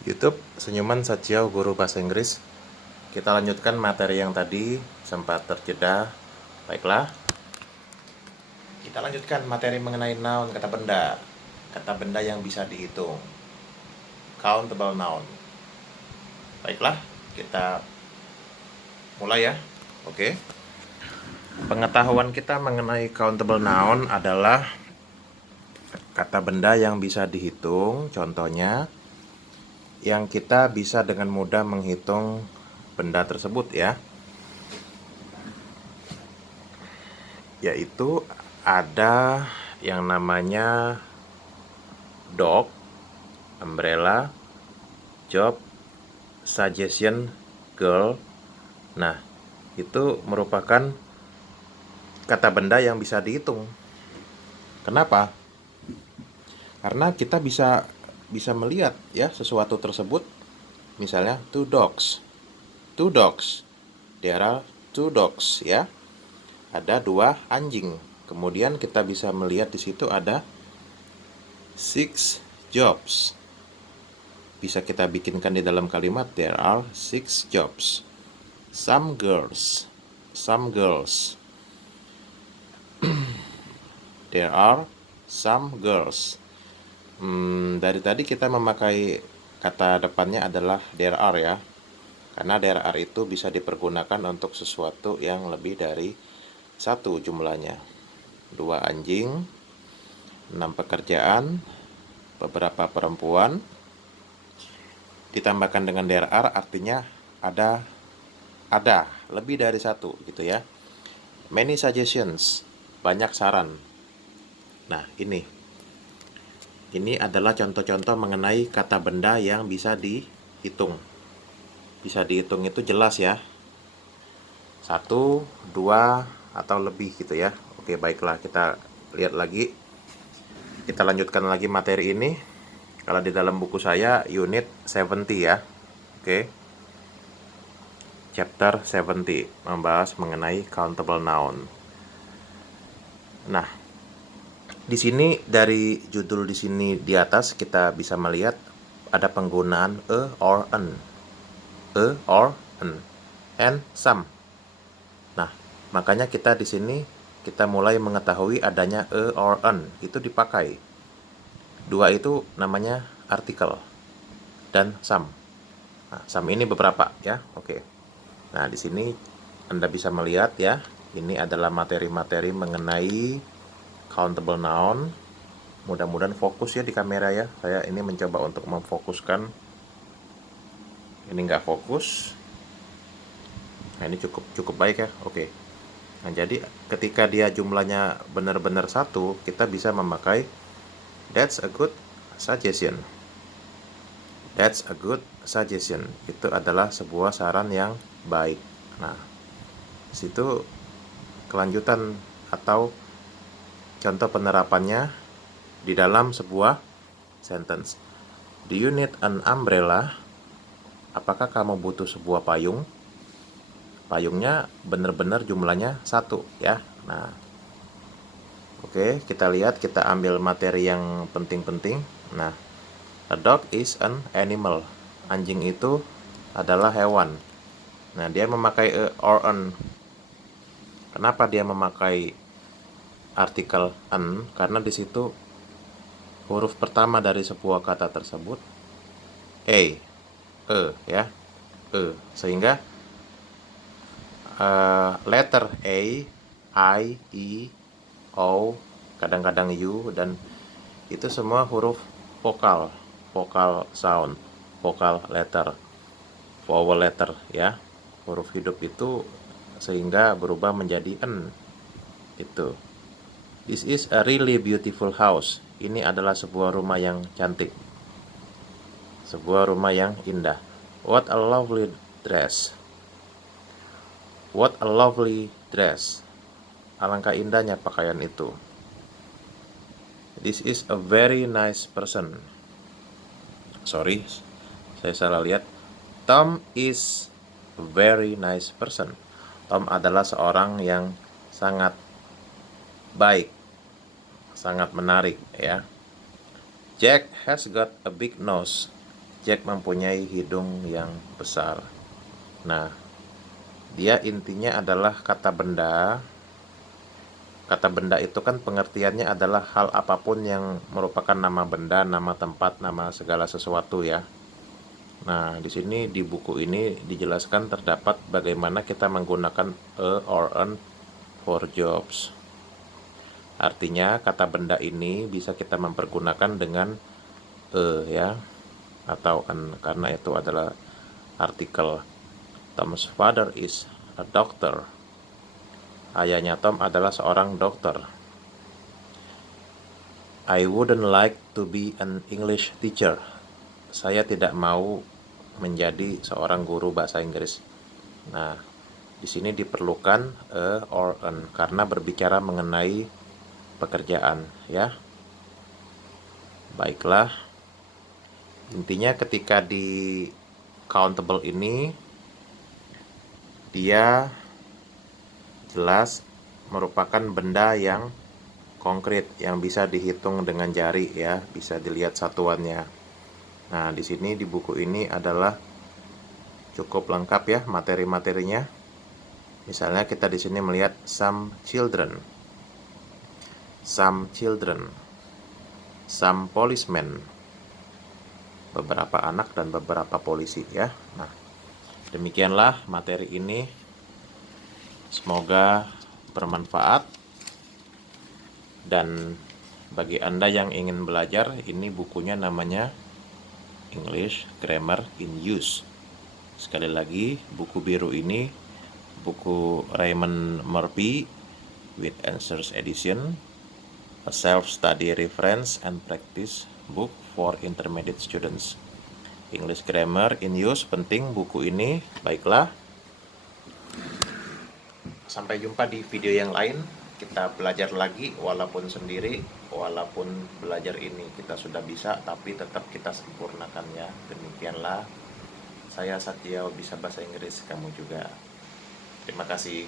YouTube Senyuman Sajiau Guru Bahasa Inggris. Kita lanjutkan materi yang tadi sempat terjeda. Baiklah, kita lanjutkan materi mengenai noun, kata benda. Kata benda yang bisa dihitung. Countable noun. Baiklah, kita mulai ya. Oke. Pengetahuan kita mengenai countable noun adalah kata benda yang bisa dihitung. Contohnya, yang kita bisa dengan mudah menghitung benda tersebut ya, yaitu ada yang namanya dog, umbrella, job, suggestion, girl. Nah, itu merupakan kata benda yang bisa dihitung. Kenapa? Karena kita bisa melihat ya sesuatu tersebut. Misalnya two dogs. Two dogs. There are two dogs ya. Ada dua anjing. Kemudian kita bisa melihat di situ ada six jobs. Bisa kita bikinkan di dalam kalimat there are six jobs. Some girls. Some girls. There are some girls. Dari tadi kita memakai kata depannya adalah there are ya. Karena there are itu bisa dipergunakan untuk sesuatu yang lebih dari satu jumlahnya. Dua anjing, 6 pekerjaan, beberapa perempuan. Ditambahkan dengan there are artinya ada lebih dari satu gitu ya. Many suggestions, banyak saran. Nah, ini adalah contoh-contoh mengenai kata benda yang bisa dihitung. Bisa dihitung itu jelas ya. 1, 2, atau lebih gitu ya. Oke, baiklah, kita lihat lagi. Kita lanjutkan lagi materi ini. Kalau di dalam buku saya unit 70 ya. Oke. Chapter 70 membahas mengenai countable noun. Nah, di sini dari judul di sini di atas kita bisa melihat ada penggunaan a or an. A or an and some. Nah, makanya kita di sini kita mulai mengetahui adanya a or an itu dipakai. Dua itu namanya artikel dan some. Nah, some ini beberapa ya. Oke. Nah, di sini Anda bisa melihat ya, ini adalah materi-materi mengenai countable noun. Mudah-mudahan fokus ya di kamera ya. Saya ini mencoba untuk memfokuskan. Ini nggak fokus. Nah, ini cukup baik ya. Oke. Nah, jadi ketika dia jumlahnya benar-benar satu, kita bisa memakai that's a good suggestion. That's a good suggestion. Itu adalah sebuah saran yang baik. Nah, di situ kelanjutan atau contoh penerapannya di dalam sebuah sentence. Do you need an umbrella? Apakah kamu butuh sebuah payung? Payungnya benar-benar jumlahnya satu ya. Nah, oke, kita lihat, kita ambil materi yang penting-penting. Nah, a dog is an animal. Anjing itu adalah hewan. Nah, dia memakai a or an. Kenapa dia memakai artikel an? Karena di situ huruf pertama dari sebuah kata tersebut e ya, sehingga letter a, i, e, o, kadang-kadang u, dan itu semua huruf vokal sound, vokal letter, vowel letter ya, huruf hidup itu, sehingga berubah menjadi n. Itu. This is a really beautiful house. Ini adalah sebuah rumah yang cantik. Sebuah rumah yang indah. What a lovely dress. What a lovely dress. Alangkah indahnya pakaian itu. This is a very nice person. Sorry, saya salah lihat. Tom is a very nice person. Tom adalah seorang yang sangat baik, sangat menarik ya. Jack has got a big nose. Jack mempunyai hidung yang besar. Nah, dia intinya adalah kata benda. Kata benda itu kan pengertiannya adalah hal apapun yang merupakan nama benda, nama tempat, nama segala sesuatu ya. Nah, di sini di buku ini dijelaskan terdapat bagaimana kita menggunakan a or an for jobs. Artinya kata benda ini bisa kita mempergunakan dengan ya atau an, karena itu adalah artikel. Tom's father is a doctor. Ayahnya Tom adalah seorang dokter. I wouldn't like to be an English teacher. Saya tidak mau menjadi seorang guru bahasa Inggris. Nah, di sini diperlukan a or an karena berbicara mengenai pekerjaan ya. Baiklah. Intinya ketika di countable ini dia jelas merupakan benda yang konkret yang bisa dihitung dengan jari ya, bisa dilihat satuannya. Nah, di sini di buku ini adalah cukup lengkap ya materi-materinya. Misalnya kita di sini melihat some children, some policemen, beberapa anak dan beberapa polisi ya. Nah, demikianlah materi ini. Semoga bermanfaat. Dan bagi Anda yang ingin belajar, ini bukunya namanya English Grammar in Use. Sekali lagi, buku biru ini buku Raymond Murphy with Answers Edition, a self-study reference and practice book for intermediate students. English Grammar in Use, penting buku ini. Baiklah, sampai jumpa di video yang lain. Kita belajar lagi, walaupun sendiri, walaupun belajar ini kita sudah bisa, tapi tetap kita sempurnakan ya. Demikianlah, saya Satya bisa bahasa Inggris, kamu juga. Terima kasih.